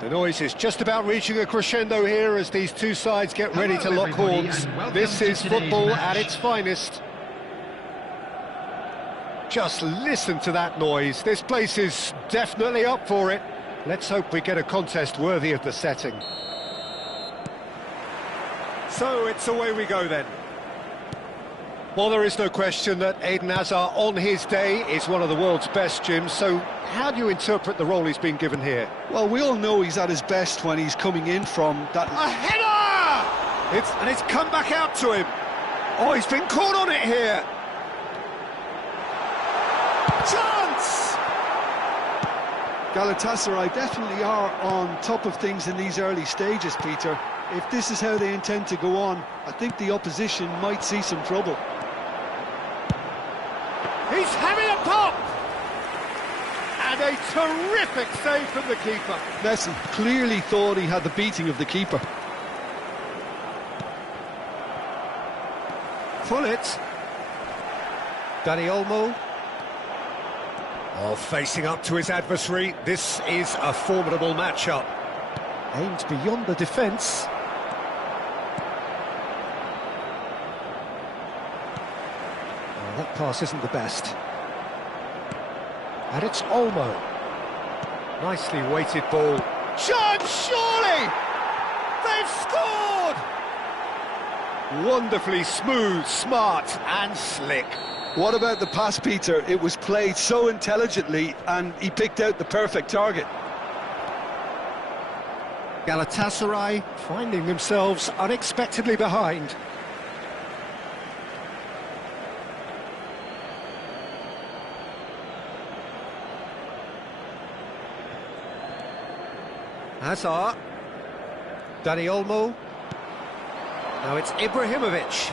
The noise is just about reaching a crescendo here as these two sides get ready to lock horns. This is football at its finest. Just listen to that noise. This place is definitely up for it. Let's hope we get a contest worthy of the setting. So it's away we go then. Well, there is no question that Eden Hazard on his day is one of the world's best, Jim, so how do you interpret the role he's been given here? Well, we all know he's at his best when he's coming in from that... A header! And it's come back out to him. Oh, he's been caught on it here. Chance! Galatasaray definitely are on top of things in these early stages, Peter. If this is how they intend to go on, I think the opposition might see some trouble. He's having a pop! And a terrific save from the keeper. Messi clearly thought he had the beating of the keeper. Pull it. Dani Olmo. Oh, facing up to his adversary. This is a formidable matchup. Aimed beyond the defence. Oh, that pass isn't the best. And it's Olmo. Nicely weighted ball. Chance, surely! They've scored! Wonderfully smooth, smart and slick. What about the pass, Peter? It was played so intelligently and he picked out the perfect target. Galatasaray finding themselves unexpectedly behind. Hazard. Dani Olmo. Now it's Ibrahimovic.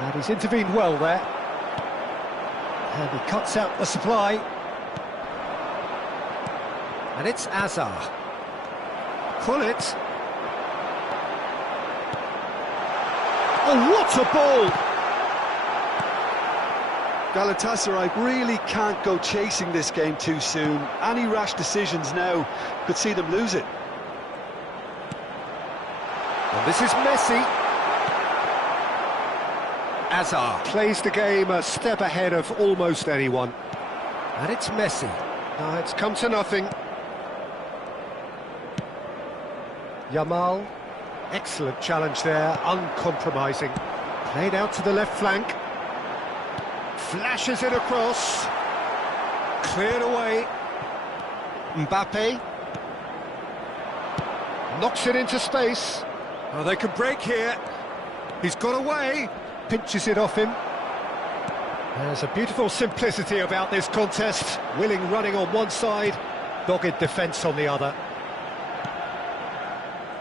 And he's intervened well there. And he cuts out the supply. And it's Hazard. Pull it. Oh, what a ball! Galatasaray really can't go chasing this game too soon. Any rash decisions now could see them lose it. And this is Messi. Hazard plays the game a step ahead of almost anyone. And it's Messi. Now it's come to nothing. Yamal, excellent challenge there, uncompromising. Played out to the left flank. Flashes it across. Cleared away. Mbappe. Knocks it into space. Oh, they can break here. He's got away. Pinches it off him. There's a beautiful simplicity about this contest. Willing running on one side, dogged defence on the other.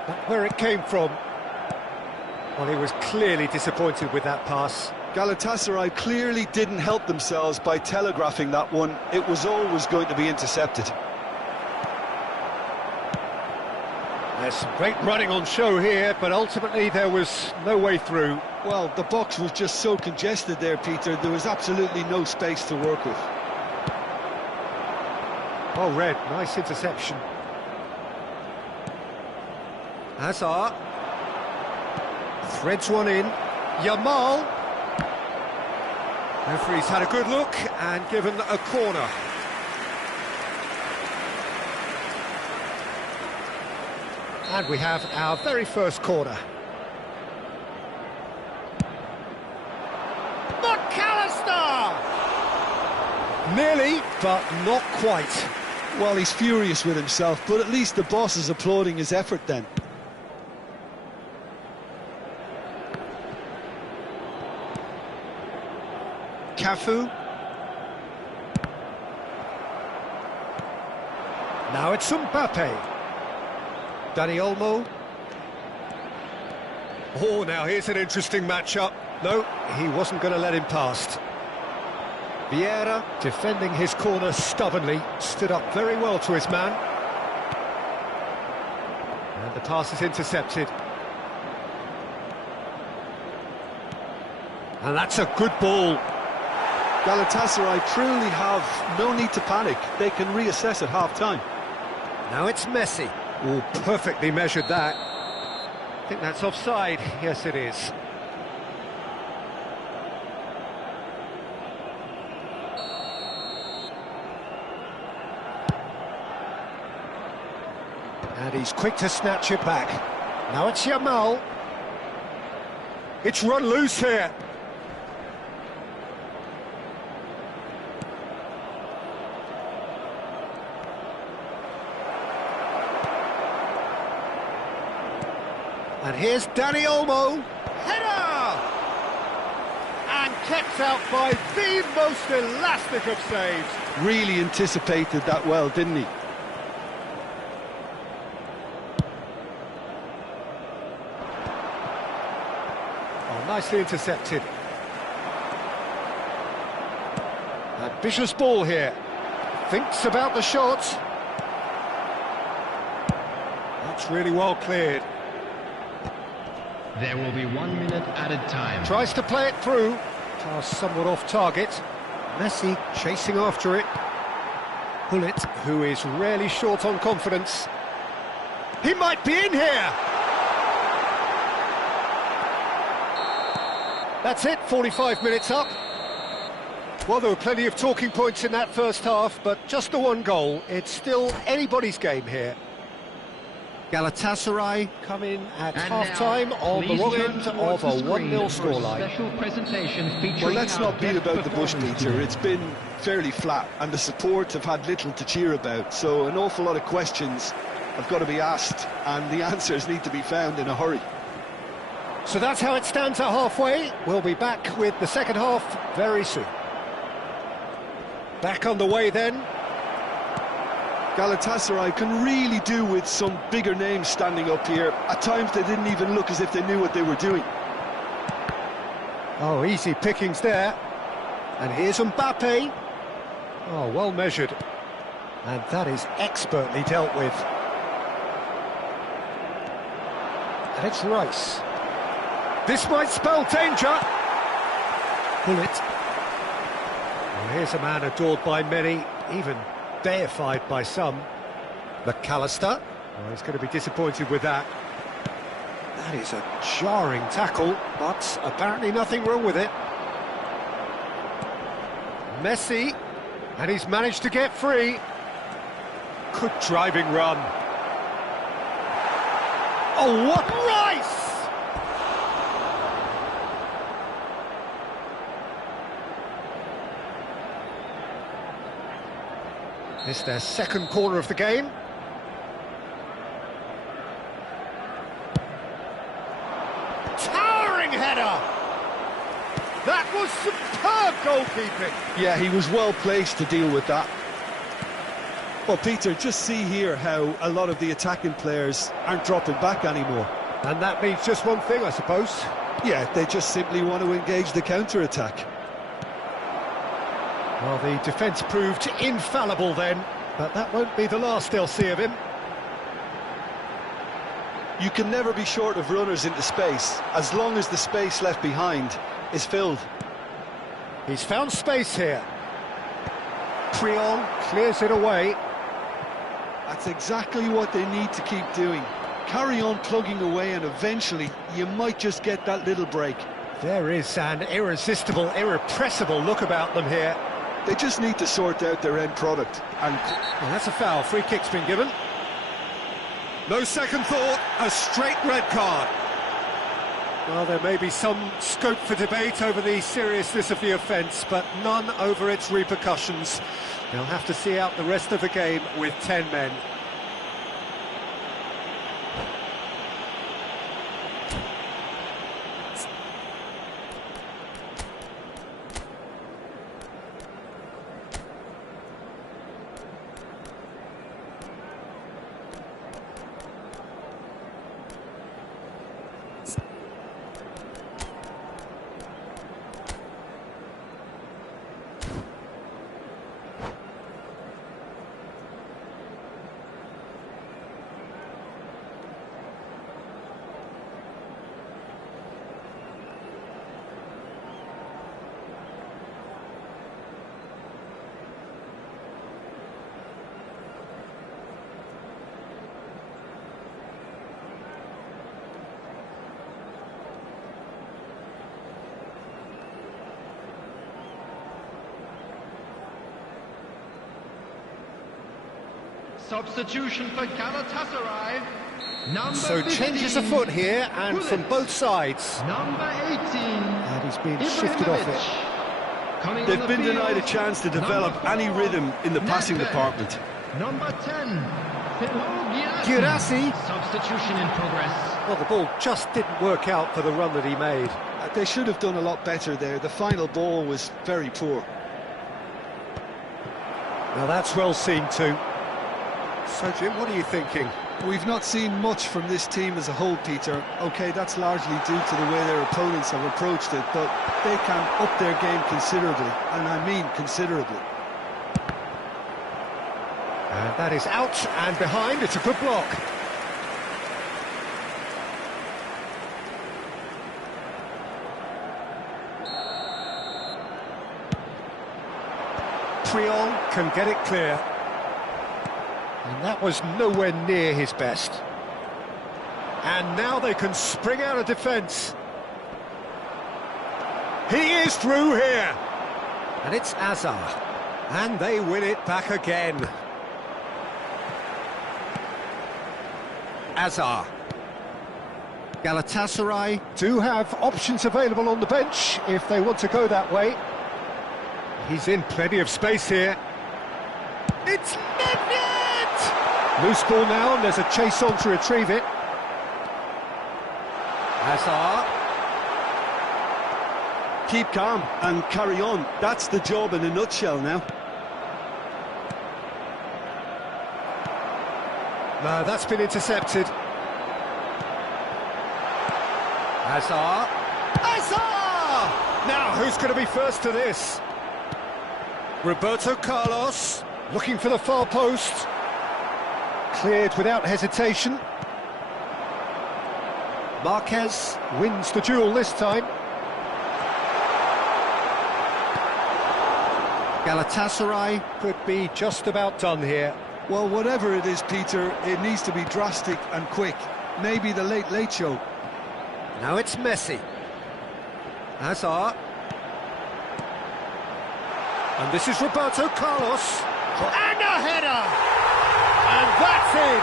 But where it came from, well, he was clearly disappointed with that pass. Galatasaray clearly didn't help themselves by telegraphing that one. It was always going to be intercepted. There's some great running on show here, but ultimately there was no way through. Well, the box was just so congested there, Peter. There was absolutely no space to work with. Oh, Red, nice interception. Hazard. Threads one in. Yamal. Referee's had a good look and given a corner. And we have our very first corner. McAllister! Nearly, but not quite. Well, he's furious with himself, but at least the boss is applauding his effort then. Cafu. Now it's Mbappe. Dani Olmo. Oh, now here's an interesting matchup. No, he wasn't going to let him past. Vieira, defending his corner stubbornly, stood up very well to his man. And the pass is intercepted. And that's a good ball. Galatasaray truly have no need to panic. They can reassess at half-time. Now it's Messi. Oh, perfectly measured that. I think that's offside. Yes, it is. And he's quick to snatch it back. Now it's Yamal. It's run loose here. And here's Dani Olmo. Header! And kept out by the most elastic of saves. Really anticipated that well, didn't he? Oh, nicely intercepted. Ambitious ball here. Thinks about the shot. That's really well cleared. There will be 1 minute added time. Tries to play it through. Pass somewhat off target. Messi chasing after it. Bullet, who is rarely short on confidence. He might be in here! That's it, 45 minutes up. Well, there were plenty of talking points in that first half, but just the one goal. It's still anybody's game here. Galatasaray come in at half-time on the wrong end of a 1-0 scoreline. Well, let's not beat about the bush, Peter. It's been fairly flat, and the support have had little to cheer about, so an awful lot of questions have got to be asked, and the answers need to be found in a hurry. So that's how it stands at halfway. We'll be back with the second half very soon. Back on the way then. Galatasaray can really do with some bigger names standing up here. At times they didn't even look as if they knew what they were doing. Oh, easy pickings there. And here's Mbappe. Oh, well measured. And that is expertly dealt with. And it's Rice. This might spell danger. Bullet. Well, here's a man adored by many, even deified by some. McAllister. Oh, he's going to be disappointed with that. That is a jarring tackle, but apparently nothing wrong with it. Messi, and he's managed to get free. Good driving run. Oh, what Rice! It's their second corner of the game. Towering header! That was superb goalkeeping. Yeah, he was well placed to deal with that. Well, Peter, just see here how a lot of the attacking players aren't dropping back anymore. And that means just one thing, I suppose. Yeah, they just simply want to engage the counter-attack. Well, the defence proved infallible then, but that won't be the last they'll see of him. You can never be short of runners into space, as long as the space left behind is filled. He's found space here. Prion clears it away. That's exactly what they need to keep doing. Carry on plugging away, and eventually you might just get that little break. There is an irresistible, irrepressible look about them here. They just need to sort out their end product. And well, that's a foul. Free kick's been given. No second thought, a straight red card. Well, there may be some scope for debate over the seriousness of the offence, but none over its repercussions. They'll have to see out the rest of the game with 10 men. Substitution for Galatasaray. Number So 15, changes afoot here, and from Gullit. both sides. Number 18. And he's been shifted off it. Coming on They've the been field, denied a chance to develop number any 4, rhythm in the passing Nedved. department. Number 10, Guirassy. Substitution in progress. Well, the ball just didn't work out for the run that he made. They should have done a lot better there. The final ball was very poor. Now that's well seen too. So Jim, what are you thinking? We've not seen much from this team as a whole, Peter. OK, that's largely due to the way their opponents have approached it, but they can up their game considerably, and I mean considerably. And that is out and behind. It's a good block. Triol can get it clear. And that was nowhere near his best. And now they can spring out of defence. He is through here. And it's Azar. And they win it back again. Azar. Galatasaray do have options available on the bench if they want to go that way. He's in plenty of space here. It's Nedved! Loose ball now, and there's a chase on to retrieve it. Hazard. Keep calm and carry on. That's the job in a nutshell now. No, that's been intercepted. Hazard. Hazard! Now, who's going to be first to this? Roberto Carlos, looking for the far post. Cleared without hesitation. Marquez wins the duel this time. Galatasaray could be just about done here. Well, whatever it is, Peter, it needs to be drastic and quick. Maybe the late show. Now it's Messi. Hazard. And this is Roberto Carlos. And a header! And that's in!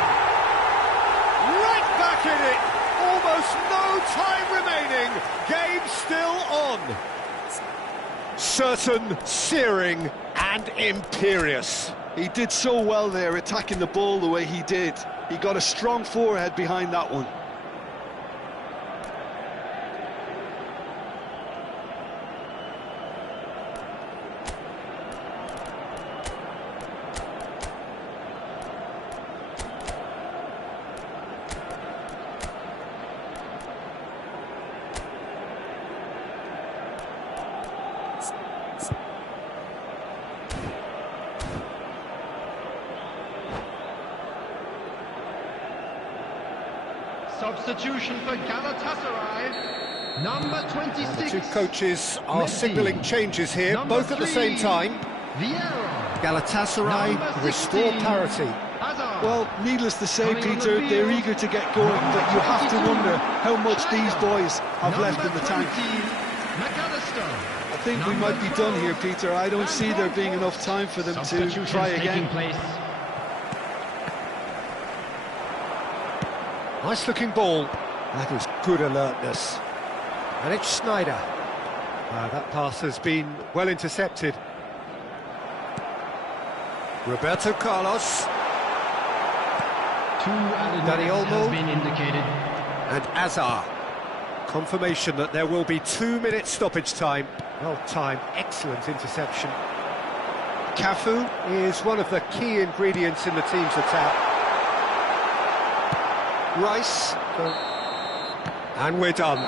Right back in it! Almost no time remaining. Game still on. Certain, searing and imperious. He did so well there, attacking the ball the way he did. He got a strong forehead behind that one. Substitution for Galatasaray. Number 26. The two coaches are Messi. signalling changes here, Number both at the 3, same time. Vieira. Galatasaray Number restore 16, parity. Hazard. Well, needless to say, Coming on the Peter, they're field, eager to get going, but you have to 22, wonder how much these boys have left in the tank. 20, McAllister. I think we might be done here, Peter. I don't see there being enough time for them to Substitutions try taking again. place. Nice looking ball. That is good alertness. And it's Schneider. That pass has been well intercepted. Roberto Carlos. 2 added Dani minutes Olmo. has been indicated. And Azar. Confirmation that there will be 2 minutes stoppage time. Well timed, excellent interception. Cafu is one of the key ingredients in the team's attack. Rice. And we're done.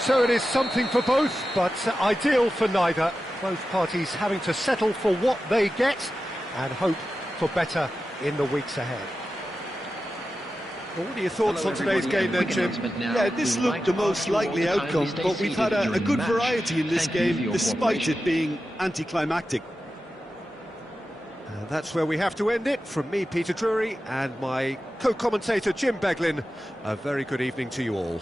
So it is something for both, but ideal for neither. Both parties having to settle for what they get and hope for better in the weeks ahead. Well, what are your thoughts on today's game then, Jim? Yeah, this looked the most likely outcome, but we've had a good variety in this game, despite it being anticlimactic. That's where we have to end it. From me, Peter Drury, and my co-commentator, Jim Beglin, a very good evening to you all.